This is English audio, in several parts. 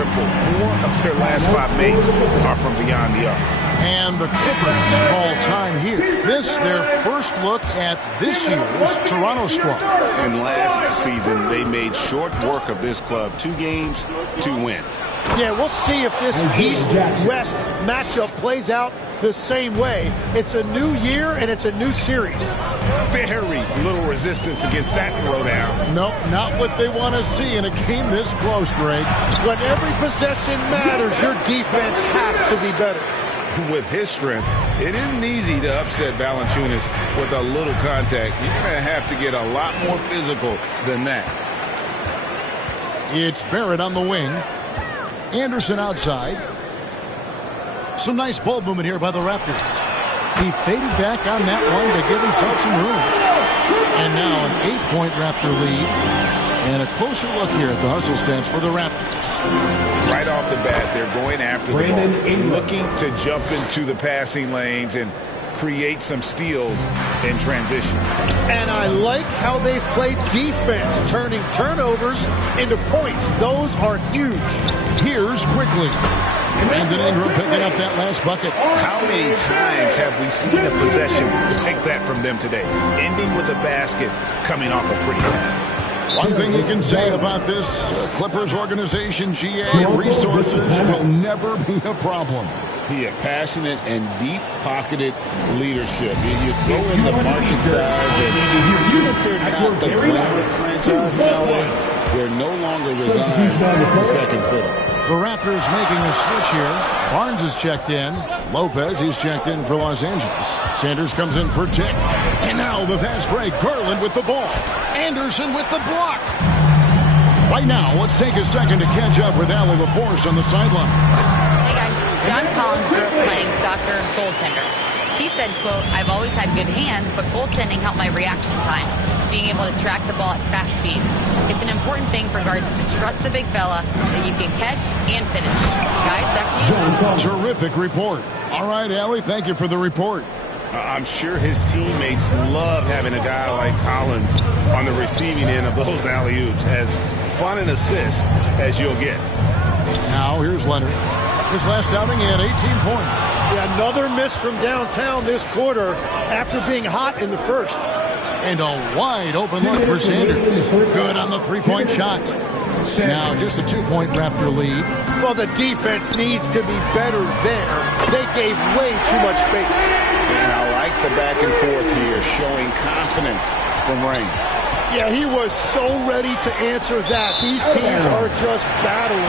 triple. 4 of their last 5 makes are from beyond the arc. And the Clippers call time here. This, their first look at this year's Toronto squad. And last season, they made short work of this club. 2 games, 2 wins. Yeah, we'll see if this East-West matchup plays out the same way. It's a new year, and it's a new series. Very little resistance against that throwdown. Nope, not what they want to see in a game this close, Greg. When every possession matters, your defense has to be better. With his strength, it isn't easy to upset Valanciunas with a little contact. You're going to have to get a lot more physical than that. It's Barrett on the wing. Anderson outside. Some nice ball movement here by the Raptors. He faded back on that one to give himself some room. And now an 8-point Raptor lead. And a closer look here at the hustle stats for the Raptors. Right off the bat, they're going after the ball, looking to jump into the passing lanes and create some steals in transition. And I like how they've played defense, turning turnovers into points. Those are huge. Here's quickly. Brandon Ingram picking up that last bucket. How many times have we seen a possession like that from them today? Ending with a basket, coming off a pretty pass. One thing you can say about this Clippers organization, GA, resources will never be a problem. Yeah, passionate and deep-pocketed leadership. You throw in the market size, and even if they're not the glamour franchise in LA, they're no longer resigned to second fiddle. The Raptors making a switch here. Barnes is checked in. Lopez, he's checked in for Los Angeles. Sanders comes in for Dick. And now the fast break. Garland with the ball. Anderson with the block. Right now, let's take a second to catch up with Allie LaForce on the sideline. Hey guys, John Collins grew up playing soccer goaltender. He said, quote, "I've always had good hands, but goaltending helped my reaction time, being able to track the ball at fast speeds. It's an important thing for guards to trust the big fella that you can catch and finish." Guys, back to you. Terrific report. All right, Allie, thank you for the report. I'm sure his teammates love having a guy like Collins on the receiving end of those alley-oops. As fun an assist as you'll get. Now here's Leonard. His last outing, he had 18 points. Yeah, another miss from downtown this quarter after being hot in the first. And a wide open look for Sanders. Good on the three-point shot. Now just a 2-point Raptor lead. Well, the defense needs to be better there. They gave way too much space. And I like the back and forth here, showing confidence from Rain. Yeah, he was so ready to answer that. These teams are just battling.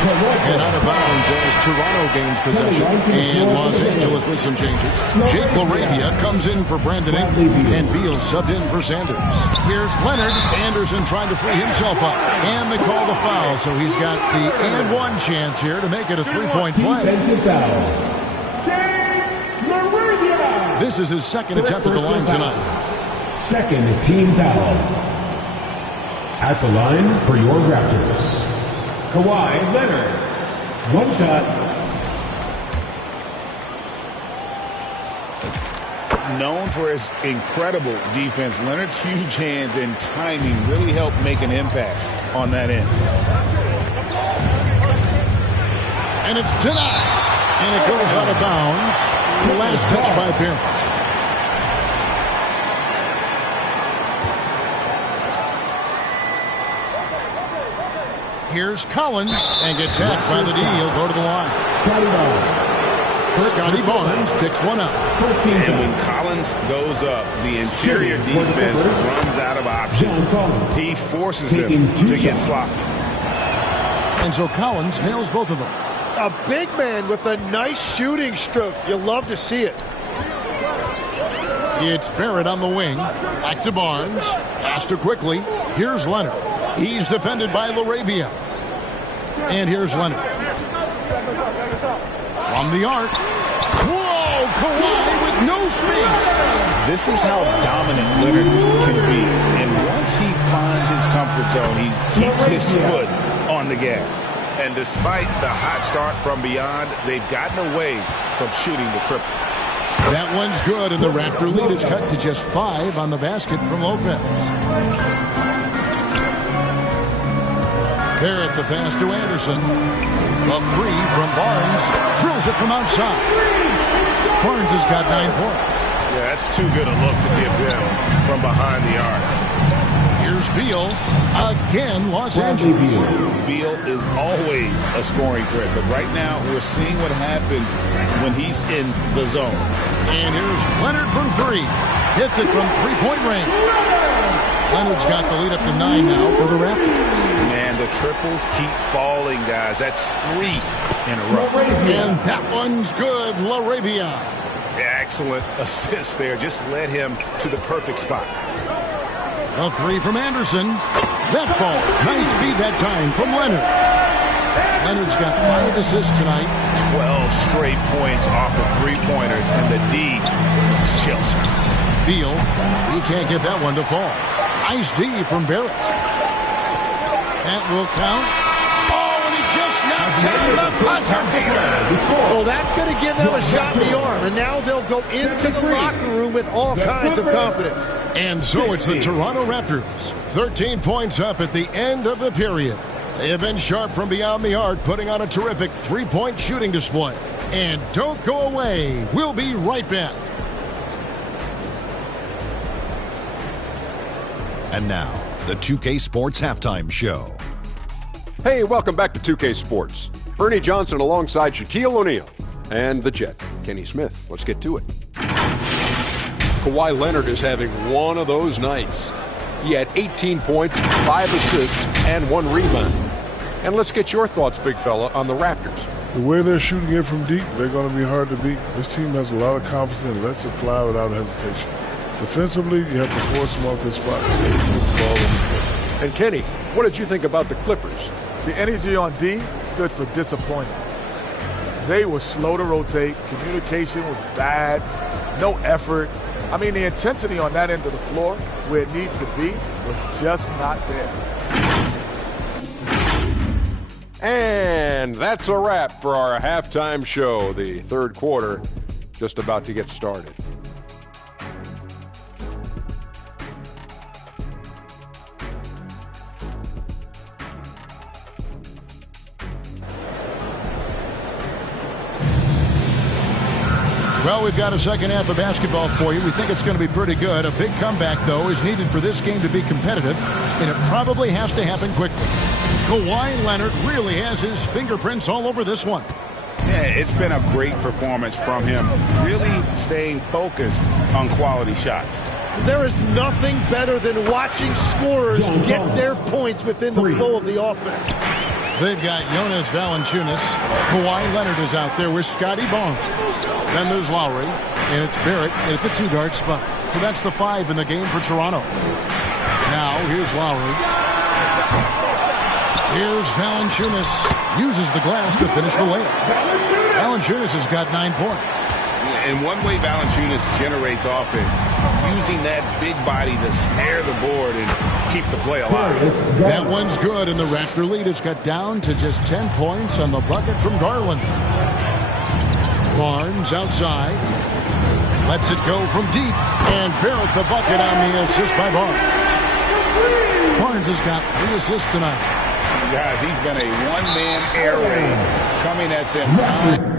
And out of bounds as Toronto gains possession. And Los Angeles with some changes. Jake LaRavia comes in for Brandon Ingram. And Beal subbed in for Sanders. Here's Leonard. Anderson trying to free himself up. And they call the foul, so he's got the and one chance here to make it a 3-point play. This is his second attempt at the line tonight. Second team foul. At the line for your Raptors, Kawhi Leonard. One shot. Known for his incredible defense, Leonard's huge hands and timing really helped make an impact on that end. And it's denied. And it goes out of bounds. The last touch by Barrett. Here's Collins and gets hacked by the D. He'll go to the line. Scotty Barnes picks one up. And when Collins goes up, the interior defense runs out of options. He forces him to get sloppy. And so Collins nails both of them. A big man with a nice shooting stroke. You'll love to see it. It's Barrett on the wing. Back to Barnes. Pass to quickly. Here's Leonard. He's defended by LaRavia. And here's Leonard. From the arc. Whoa, Kawhi with no space. This is how dominant Leonard can be. And once he finds his comfort zone, he keeps his foot on the gas. And despite the hot start from beyond, they've gotten away from shooting the triple. That one's good, and the Raptor lead is cut to just 5 on the basket from Lopez. Barrett the pass to Anderson. The three from Barnes. Drills it from outside. Barnes has got 9 points. Yeah, that's too good a look to give them from behind the arc. Here's Beal. Again, Los Angeles. Beal is always a scoring threat, but right now we're seeing what happens when he's in the zone. And here's Leonard from 3. Hits it from three-point range. Leonard's got the lead up to 9 now for the Raptors. Man, the triples keep falling, guys. That's 3 in a row. And that one's good. LaRavia. Excellent assist there. Just led him to the perfect spot. A 3 from Anderson. That ball. Nice feed that time from Leonard. Leonard's got 5 assists tonight. 12 straight points off of three-pointers, and the D chills. Beal. He can't get that one to fall. Nice D from Barrett. That will count. Oh, and he just knocked down the buzzer beater. Well, that's going to give them a shot in the arm, and now they'll go into the locker room with all kinds of confidence. And so it's the Toronto Raptors. 13 points up at the end of the period. They have been sharp from beyond the arc, putting on a terrific three-point shooting display. And don't go away. We'll be right back. And now, the 2K Sports Halftime Show. Hey, welcome back to 2K Sports. Ernie Johnson alongside Shaquille O'Neal and the Jet, Kenny Smith. Let's get to it. Kawhi Leonard is having one of those nights. He had 18 points, 5 assists, and 1 rebound. And let's get your thoughts, big fella, on the Raptors. The way they're shooting it from deep, they're going to be hard to beat. This team has a lot of confidence and lets it fly without hesitation. Defensively, you have to force them off their spots. And Kenny, what did you think about the Clippers? The energy on D stood for disappointment. They were slow to rotate. Communication was bad. No effort. I mean, the intensity on that end of the floor, where it needs to be, was just not there. And that's a wrap for our halftime show. The third quarter just about to get started. Well, we've got a second half of basketball for you. We think it's going to be pretty good. A big comeback, though, is needed for this game to be competitive, and it probably has to happen quickly. Kawhi Leonard really has his fingerprints all over this one. Yeah, it's been a great performance from him, really staying focused on quality shots. There is nothing better than watching scorers get their points within the flow of the offense. They've got Jonas Valanciunas. Kawhi Leonard is out there with Scotty Barnes. Then there's Lowry, and it's Barrett at the 2-guard spot. So that's the 5 in the game for Toronto. Now, here's Lowry. Here's Valanciunas. Uses the glass to finish the layup. Valanciunas has got 9 points. And one way Valanciunas generates offense, using that big body to snare the board and keep the play alive. That one's good, and the Raptor lead has got down to just 10 points on the bucket from Garland. Barnes outside. Lets it go from deep. And Barrett the bucket on the assist by Barnes. Barnes has got 3 assists tonight. Guys, he's been a one-man air raid coming at them time.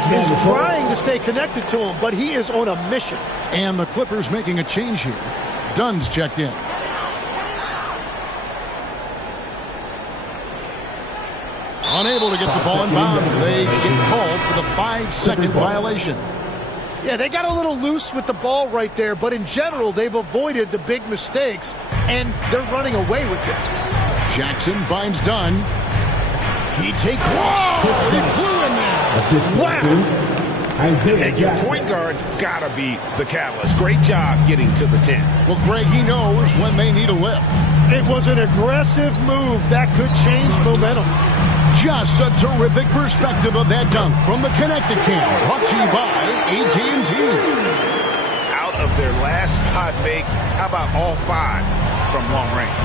defense is trying to stay connected to him, but he is on a mission. And the Clippers making a change here. Dunn's checked in. Unable to get the ball in bounds. They get called for the 5-second violation. Yeah, they got a little loose with the ball right there, but in general, they've avoided the big mistakes, and they're running away with this. Jackson finds Dunn. He takes... Whoa! He flew in there! Wow! And your point guard's got to be the catalyst. Great job getting to the 10. Well, Greg, he knows when they need a lift. It was an aggressive move that could change momentum. Just a terrific perspective of that dunk from the Connected Cam, brought to you by AT&T. Out of their last 5 makes, how about all 5 from long range?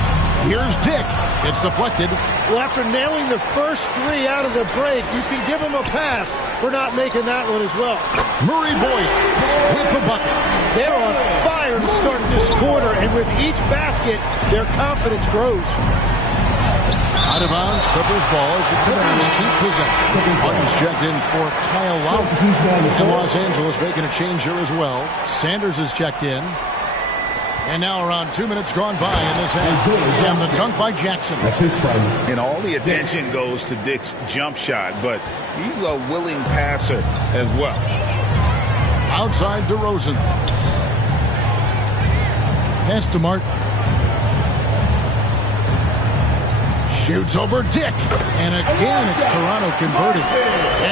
Here's Dick. It's deflected. Well, after nailing the first 3 out of the break, you can give him a pass for not making that one as well. Murray Boyd with the bucket. They're on fire to start this quarter, and with each basket, their confidence grows. Out of bounds, Clippers ball as the Clippers keep possession. Martin's checked in for Kyle Lowry. And Los Angeles making a change here as well. Sanders is checked in. And now around 2 minutes gone by in this half. And the dunk by Jackson. And all the attention goes to Dick's jump shot, but he's a willing passer as well. Outside DeRozan. Pass to Martin. Shoots over Dick. And again, it's Toronto converted.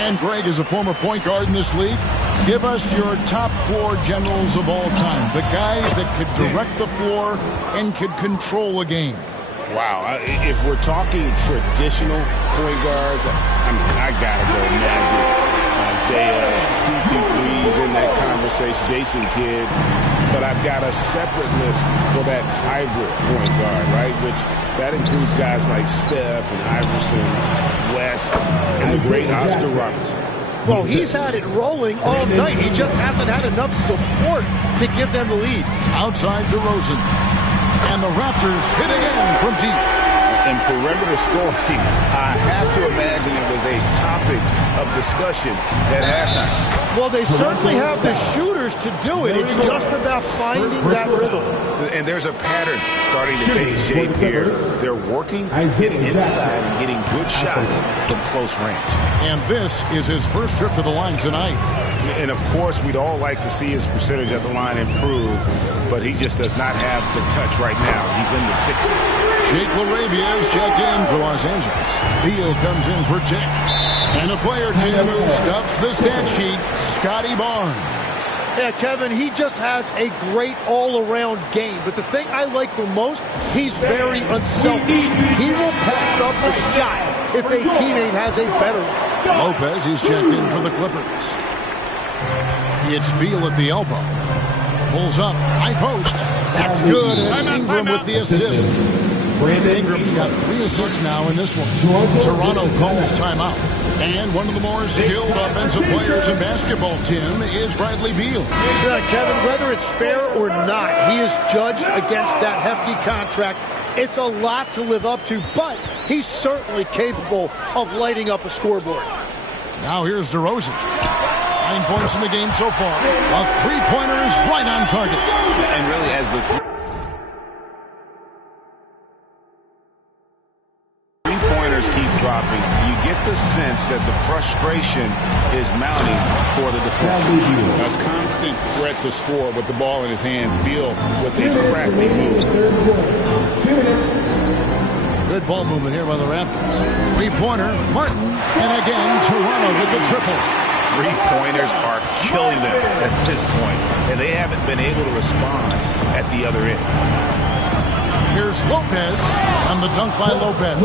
And Greg is a former point guard in this league. Give us your top 4 generals of all time. The guys that could direct the floor and could control a game. Wow. If we're talking traditional point guards, I got to go Magic, Isaiah, CP3's in that conversation, Jason Kidd. But I've got a separate list for that hybrid point guard, right? Which that includes guys like Steph and Iverson, West, and the great Oscar Robertson. Well, he's had it rolling all night. He just hasn't had enough support to give them the lead. Outside DeRozan. And the Raptors hit again from deep. And perimeter scoring, I have to imagine it was a topic of discussion at halftime. Well, they certainly have the shooters to do it. It's just about finding that rhythm. And there's a pattern starting to take shape here. They're working, getting inside, and getting good shots from close range. And this is his first trip to the line tonight. And, of course, we'd all like to see his percentage at the line improve, but he just does not have the touch right now. He's in the 60s. Jake LaRavia is checked in for Los Angeles. Beal comes in for Dick. And a player, Jim, who stuffs the stat sheet, Scotty Barnes. Yeah, Kevin, he just has a great all-around game. But the thing I like the most, he's very unselfish. He will pass up a shot if a teammate has a better one. Lopez is checked in for the Clippers. It's Beal at the elbow. Pulls up, high post. That's good, and it's Ingram with the assist. Ingram's got 3 assists now in this one. Toronto calls timeout. And one of the more skilled offensive players in basketball, Tim, is Bradley Beal. Yeah, Kevin, whether it's fair or not, he is judged against that hefty contract. It's a lot to live up to, but he's certainly capable of lighting up a scoreboard. Now here's DeRozan. 9 points in the game so far. A 3-pointer is right on target. And really, as the three-pointers keep dropping, you get the sense that the frustration is mounting for the defense. A constant threat to score with the ball in his hands. Beal with a crafty move. Good ball movement here by the Raptors. 3-pointer, Martin, and again, Toronto with the triple. Three-pointers are killing them at this point, and they haven't been able to respond at the other end. Here's Lopez on the dunk by Lopez.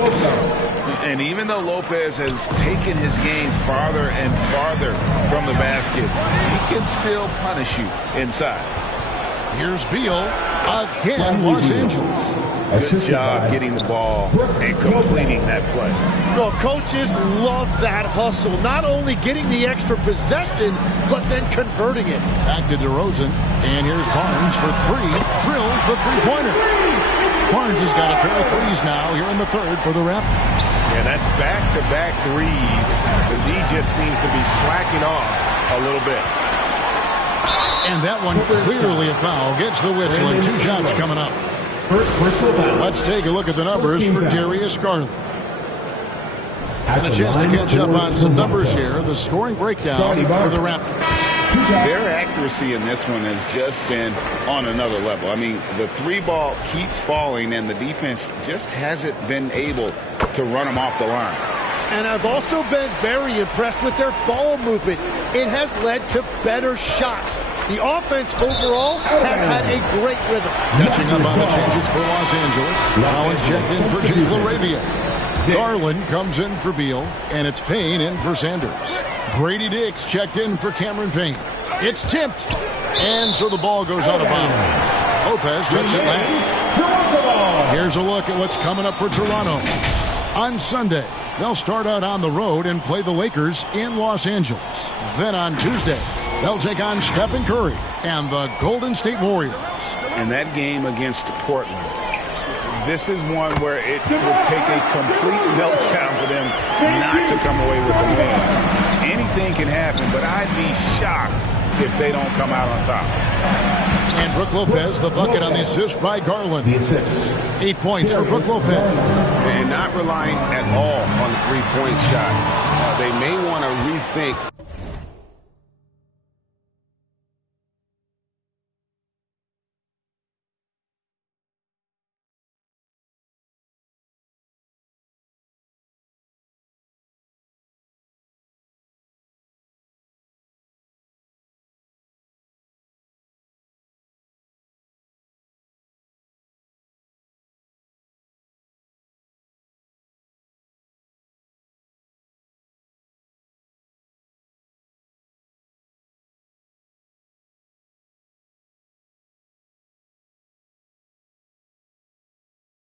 And even though Lopez has taken his game farther and farther from the basket, he can still punish you inside. Here's Beal again, Los Angeles. Good job getting the ball and completing that play. Well, coaches love that hustle. Not only getting the extra possession, but then converting it. Back to DeRozan. And here's Barnes for 3. Drills the 3-pointer. Barnes has got a pair of threes now here in the third for the Raptors. Yeah, that's back-to-back threes. The D just seems to be slacking off a little bit. And that one clearly a foul. Gets the whistle and 2 shots coming up. Let's take a look at the numbers for Darius Garland. And a chance to catch up on some numbers here. The scoring breakdown for the Raptors. Their accuracy in this one has just been on another level. I mean, the 3-ball keeps falling, and the defense just hasn't been able to run them off the line. And I've also been very impressed with their ball movement. It has led to better shots. The offense overall has had a great rhythm. Catching up on the changes for Los Angeles. Collins checked in for Jake LaRavia. Garland comes in for Beal, and it's Payne in for Sanders. Grady Dix checked in for Cameron Payne. It's tipped, and so the ball goes out of bounds. Lopez touched it last. Here's a look at what's coming up for Toronto. On Sunday, they'll start out on the road and play the Lakers in Los Angeles. Then on Tuesday, they'll take on Stephen Curry and the Golden State Warriors. And that game against Portland, this is one where it would take a complete meltdown for them not to come away with a win. Anything can happen, but I'd be shocked if they don't come out on top. And Brook Lopez, the bucket on the assist by Garland. 8 points for Brook Lopez. And not relying at all on the three-point shot. They may want to rethink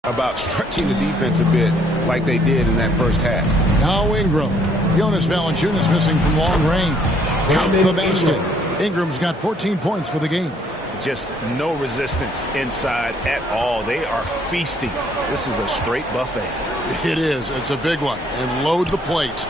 about stretching the defense a bit like they did in that first half. Now Ingram. Jonas Valanciunas missing from long range. Count the basket. Ingram's got 14 points for the game. Just no resistance inside at all. They are feasting. This is a straight buffet. It is. It's a big one. And load the plate.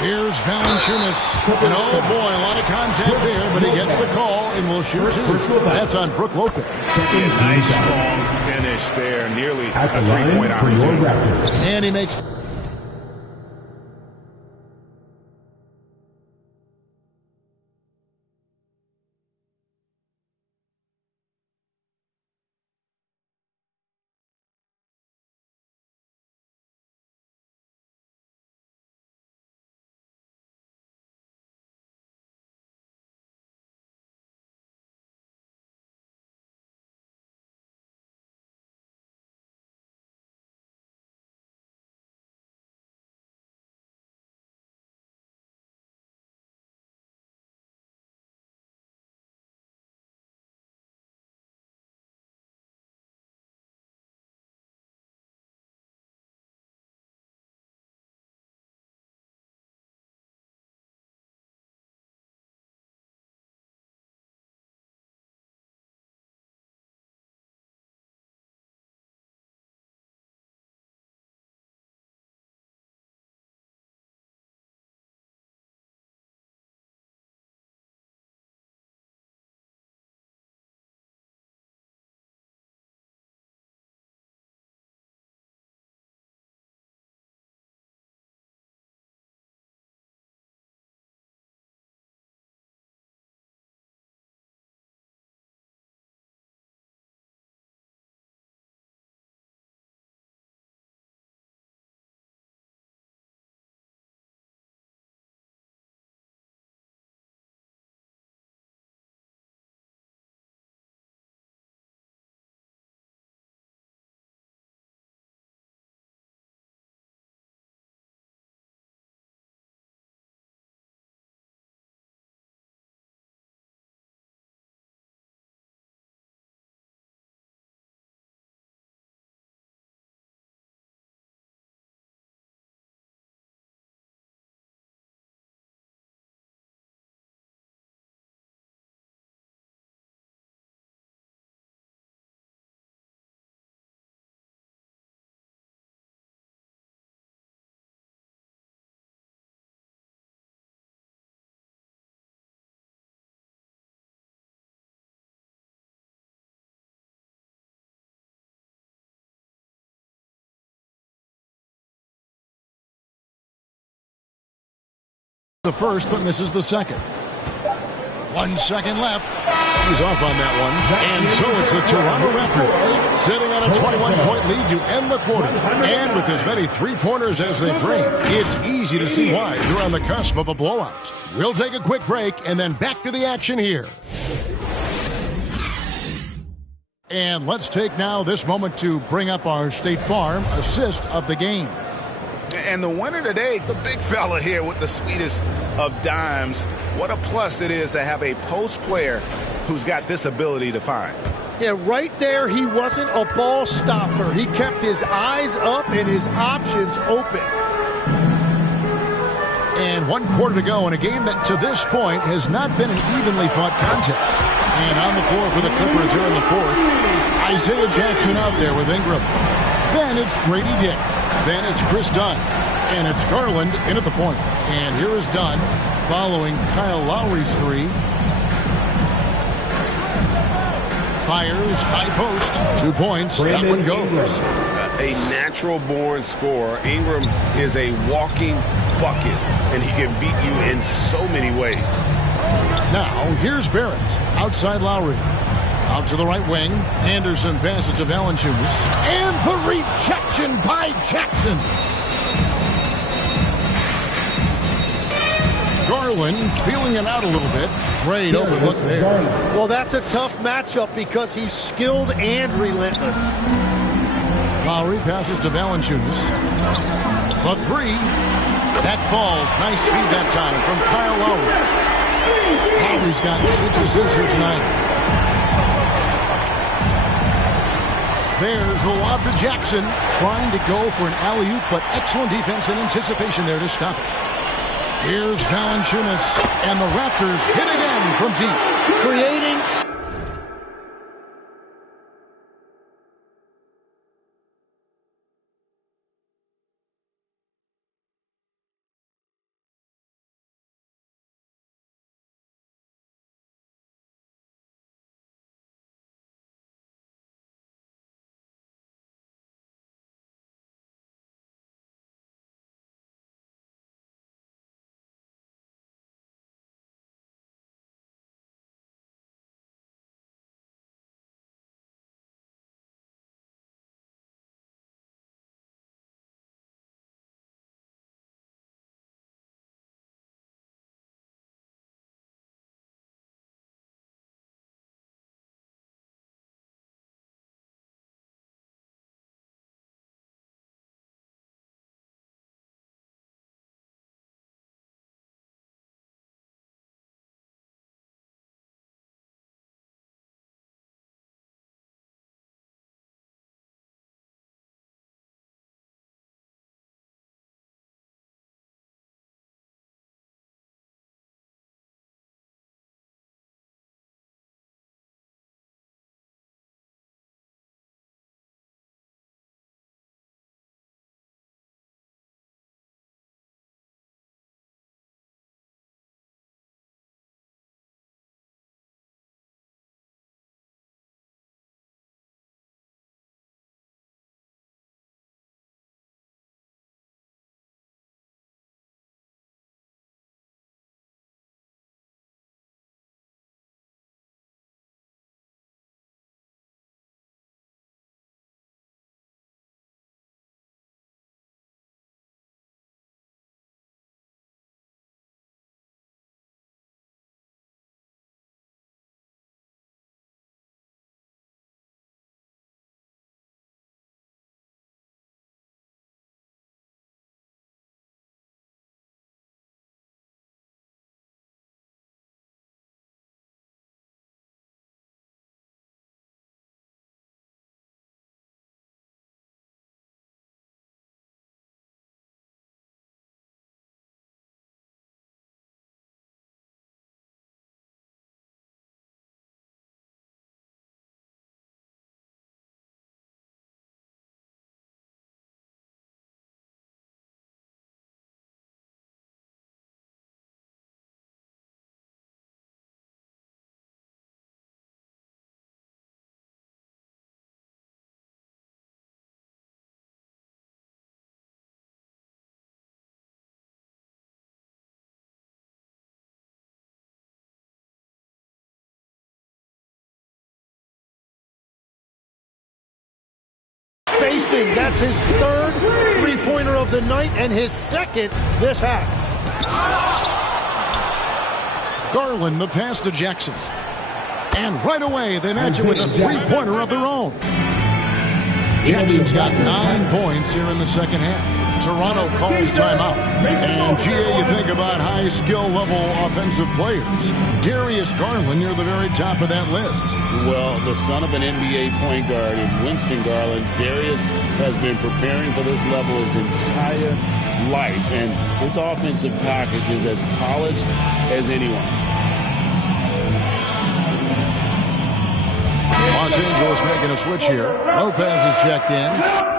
Here's Valanciunas. And oh boy, a lot of contact there, but he gets the call and will shoot 2. That's on Brook Lopez. A nice strong finish there. Nearly a 3-point opportunity. And he makes the first, but misses the second. 1 second left. He's off on that one. And so it's the Toronto Raptors sitting on a 21-point lead to end the quarter. And with as many three-pointers as they bring, it's easy to see why they're on the cusp of a blowout. We'll take a quick break and then back to the action here. And let's take now this moment to bring up our State Farm assist of the game. And the winner today, the big fella here with the sweetest of dimes. What a plus it is to have a post player who's got this ability to find. Yeah, right there, he wasn't a ball stopper. He kept his eyes up and his options open. And 1 quarter to go in a game that to this point has not been an evenly fought contest. And on the floor for the Clippers here in the fourth, Isaiah Jackson out there with Ingram. Then it's Grady Dick. Then it's Chris Dunn. And it's Garland in at the point. And here is Dunn following Kyle Lowry's three. Fires, high post, 2 points. That one goes. A natural-born scorer. Ingram is a walking bucket, and he can beat you in so many ways. Now, here's Barrett. Outside Lowry. Out to the right wing. Anderson passes to Valanciunas. And the rejection by Jackson. Garland feeling it out a little bit. Great open look there. Well, that's a tough matchup because he's skilled and relentless. Lowry passes to Valanciunas. The three. That falls. Nice speed that time from Kyle Lowry. Lowry's got 6 assists here tonight. There's the lob to Jackson. Trying to go for an alley-oop, but excellent defense and anticipation there to stop it. Here's Valanciunas, and the Raptors hit again from deep. Creating spacing. That's his third three-pointer of the night and his second this half. Garland, the pass to Jackson. And right away, they match it with a three-pointer of their own. Jackson's got 9 points here in the second half. Toronto calls timeout. And, GA, you think about high skill level offensive players. Darius Garland near the very top of that list. Well, the son of an NBA point guard in Winston Garland, Darius has been preparing for this level his entire life. And his offensive package is as polished as anyone. Los Angeles making a switch here. Lopez is checked in.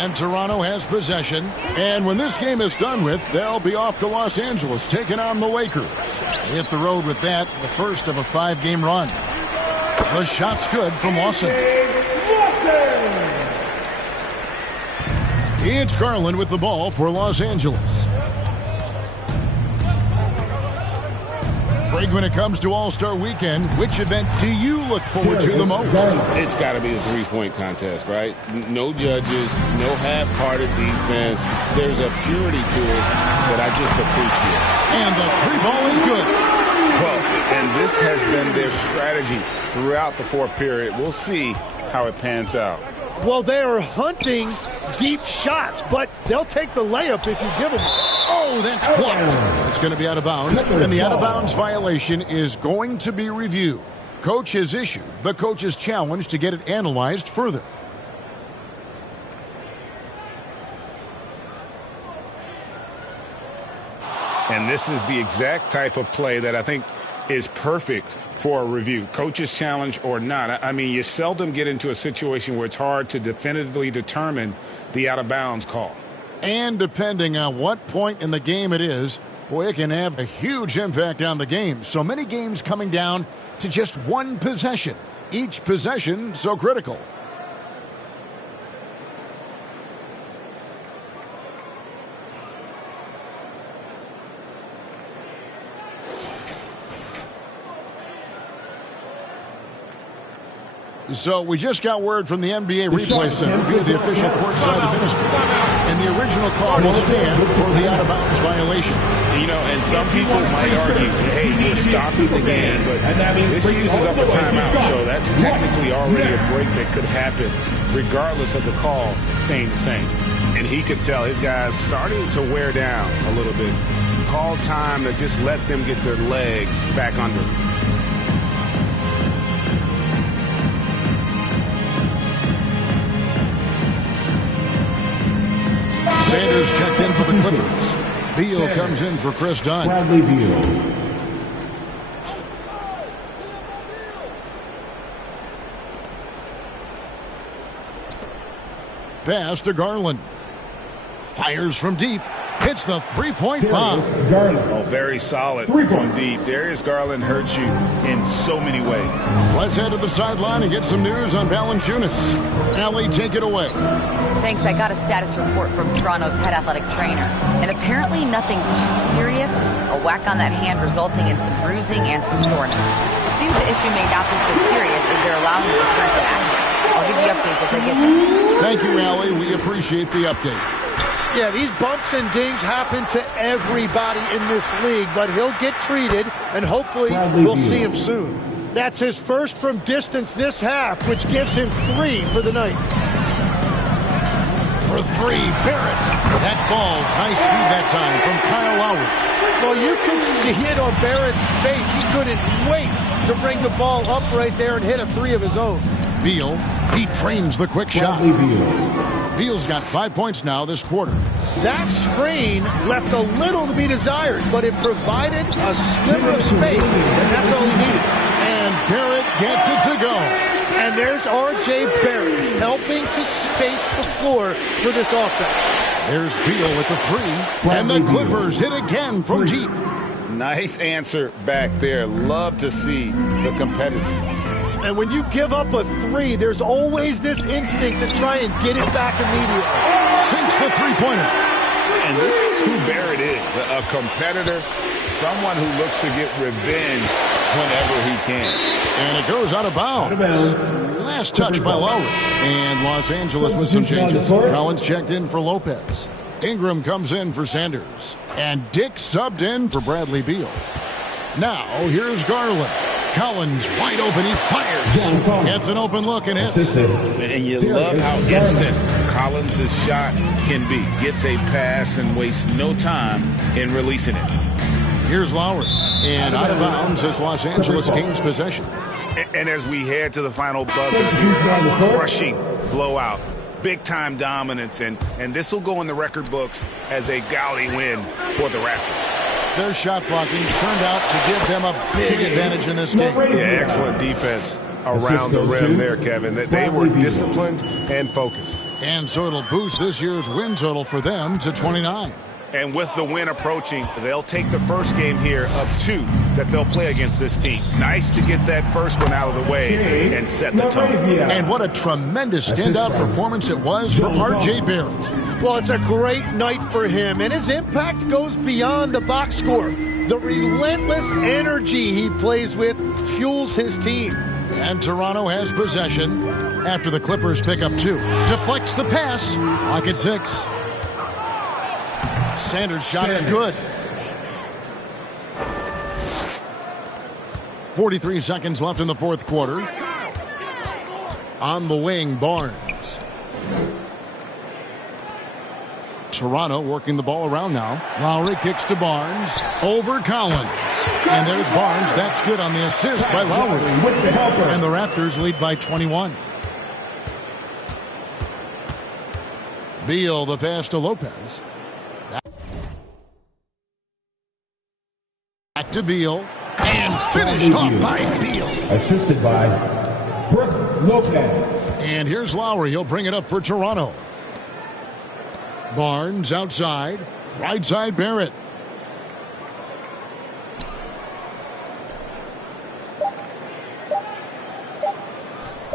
And Toronto has possession. And when this game is done with, they'll be off to Los Angeles, taking on the Lakers. They hit the road with that, the first of a 5-game run. The shot's good from Lawson. It's Garland with the ball for Los Angeles. Greg, when it comes to All-Star Weekend, which event do you look forward to the most? It's got to be the three-point contest, right? No judges, no half-hearted defense. There's a purity to it that I just appreciate. And the three ball is good. Well, and this has been their strategy throughout the fourth period. We'll see how it pans out. Well, they are hunting deep shots, but they'll take the layup if you give them. Oh, that's blocked. It's going to be out of bounds, and the out-of-bounds violation is going to be reviewed. Coach has issued the coach's challenge to get it analyzed further. And this is the exact type of play that I think is perfect for a review, coach's challenge or not. I mean, you seldom get into a situation where it's hard to definitively determine the out-of-bounds call. And depending on what point in the game it is, boy, it can have a huge impact on the game. So many games coming down to just one possession. Each possession so critical. So we just got word from the NBA Replay Center via the official courtside administrator. And the original call will stand for the out-of-bounds violation. You know, and some people might argue, hey, you're stopping the game, but this uses up a timeout, so that's technically already a break that could happen, regardless of the call staying the same. And he could tell his guys starting to wear down a little bit. Call time to just let them get their legs back under them. Sanders checked in for the Clippers. Beal comes in for Chris Dunn. Bradley Beal. Pass to Garland. Fires from deep. Hits the three-point bomb. Oh, very solid from deep. Darius Garland hurts you in so many ways. Let's head to the sideline and get some news on Valanciunas. Allie, take it away. Thanks. I got a status report from Toronto's head athletic trainer. And apparently nothing too serious. A whack on that hand resulting in some bruising and some soreness. It seems the issue may not be so serious as they're allowing the return to action. I'll give you updates as I get them. Thank you, Allie. We appreciate the update. Yeah, these bumps and dings happen to everybody in this league, but he'll get treated, and hopefully we'll see him soon. That's his first from distance this half, which gives him 3 for the night. For 3, Barrett. That falls. Nice speed that time from Kyle Lowry. Well, you could see it on Barrett's face. He couldn't wait to bring the ball up right there and hit a 3 of his own. Beal, he drains the quick shot. Beal's got 5 points now this quarter. That screen left a little to be desired, but it provided a sliver of space, and that's all he needed. And Barrett gets it to go. And there's R.J. Barrett helping to space the floor for this offense. There's Beal with the 3, and the Clippers hit again from deep. Nice answer back there. Love to see the competitiveness. And when you give up a 3, there's always this instinct to try and get it back immediately. Sinks the three-pointer. And this is who Barrett is, a competitor, someone who looks to get revenge whenever he can. And it goes out of bounds. Last touch by Lowry. And Los Angeles with some changes. Collins checked in for Lopez. Ingram comes in for Sanders. And Dick subbed in for Bradley Beal. Now, here's Garland. Collins wide open, he fires. Gets an open look and hits. And you love how instant Collins' shot can be. Gets a pass and wastes no time in releasing it. Here's Lowry. And out of bounds as Los Angeles gains possession. And as we head to the final buzzer, crushing blowout. Big-time dominance, and this will go in the record books as a gaudy win for the Raptors. Their shot blocking turned out to give them a big advantage in this game. Yeah, excellent defense around the rim there, Kevin. They were disciplined and focused. And so it'll boost this year's win total for them to 29. And with the win approaching, they'll take the first game here of 2 that they'll play against this team. Nice to get that first one out of the way and set the tone. And what a tremendous standout performance it was for R.J. Barrett. Well, it's a great night for him, and his impact goes beyond the box score. The relentless energy he plays with fuels his team. And Toronto has possession after the Clippers pick up 2. Deflects the pass. Clock at 6. Sanders' shot is good. 43 seconds left in the fourth quarter. On the wing, Barnes. Toronto working the ball around now. Lowry kicks to Barnes. Over Collins. And there's Barnes. That's good on the assist by Lowry. And the Raptors lead by 21. Beal, the pass to Lopez. Back to Beal. And finished off by Beal. Assisted by Brook Lopez. And here's Lowry. He'll bring it up for Toronto. Barnes outside. Right side Barrett.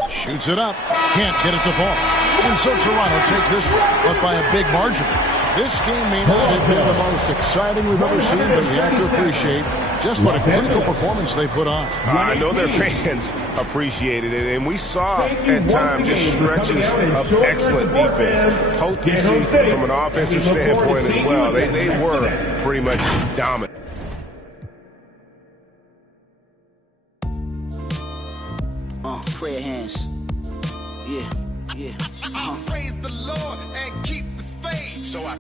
Shoots it up. Can't get it to fall. And so Toronto takes this one, but by a big margin. This game may not have been the most exciting we've ever seen, but you have to appreciate just what a critical performance they put on. I know their fans appreciated it, and we saw at times just stretches of excellent defense, potency from an offensive standpoint as well. They were pretty much dominant. Prayer hands. Yeah. Praise the Lord and keep the faith. So I